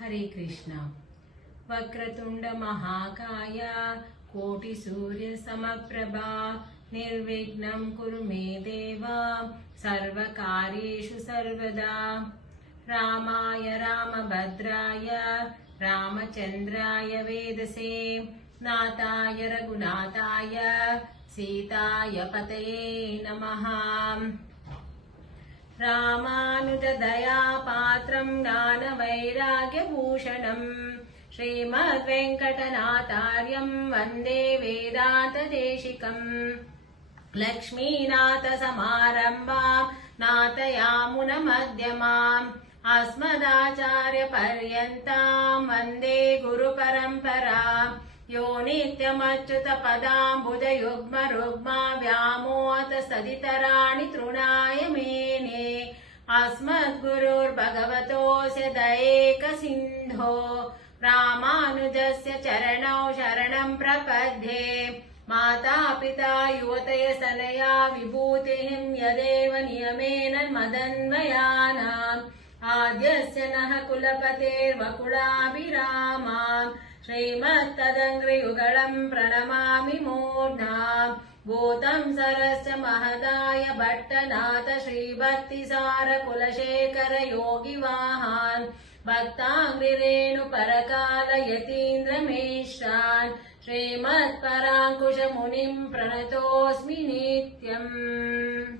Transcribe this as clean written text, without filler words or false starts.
हरे कृष्ण। वक्रतुंड महाकाय कोटिसूर्य समप्रभा निर्विघ्नं कुरु मे देव सर्वकार्येषु सर्वदा। रामाय रामभद्राय रामचन्द्राय वेदसे नाथाय रघुनाथाय सीताय पतये नमः। रामानुजदयापात्रं ज्ञानवैराग्यभूषणं श्रीमद्वेङ्कटनाथार्यं वन्दे वेदान्तदेशिकम्। लक्ष्मीनाथसमारम्भां नाथयामुनमध्यमाम् अस्मदाचार्यपर्यन्तां वन्दे गुरुपरम्पराम्। यो नित्यमच्युतपदाम्बुजयुग्मरुग्मा व्यामोहतस्तदितराणि तृणाय मेने अस्मद्गुरुर्भगवतोऽस्य दयैकसिन्धो रामानुजस्य चरणौ शरणं प्रपद्ये। माता पिता युवतयस्तनया विभूतिं यदेव नियमेन मदन्वयानाम् आद्यस्य नः कुलपतेर्वकुलाभिरामाम् श्रीमत्तदङ्घ्रियुगलं प्रणमामि मूर्ध्ना। भूतं सरश्च महदाय भट्टनाथ श्रीभक्तिसार कुलशेखर योगिवाहान् भक्ताङ्घ्रिरेणुपरकाल यतीन्द्रमेश्रान् श्रीमत्पराङ्कुशमुनिं प्रणतोऽस्मि नित्यम्।